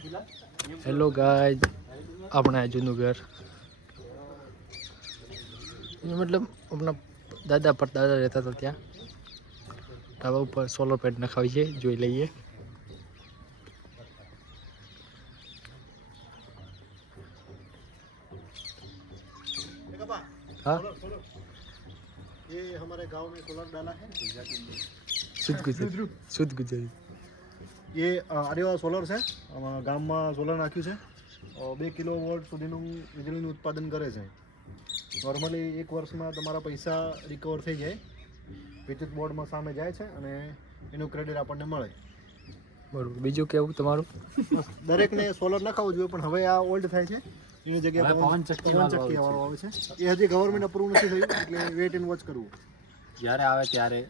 Hello ગાય આપણે આ જૂનું ઘર એ મતલબ આપણા દાદા પર દાદા રહેતા હતા ત્યાં ધાબા ઉપર સોલર પેડ નખાવી છે જોઈ લઈએ हाँ ये हमारे गांव में सोलर डाला है गुजराती में। શુદ્ધ અ, આર્યવા સોલર છે. ગામમાં સોલર નાખ્યું છે. બે કિલો વોટ સુધીનું વીજળીનું ઉત્પાદન કરે છે. નોર્મલી એક વર્ષમાં તમારા પૈસા રિકવર થઈ જાય. વિદ્યુત બોર્ડમાં સામે જાય છે અને એનું ક્રેડિટ આપણને મળે. બરાબર. બીજું કેવું તમારું? દરેકને સોલર નખાવવું જોઈએ પણ હવે આ ઓલ્ડ થાય છે. એની જગ્યાએ પવન ચક્કી વાળું આવે છે. એ હજી ગવર્મેન્ટ અપ્રૂવ નથી થયું એટલે વેટ એન્ડ વોચ કરવું. જ્યારે આવે ત્યારે.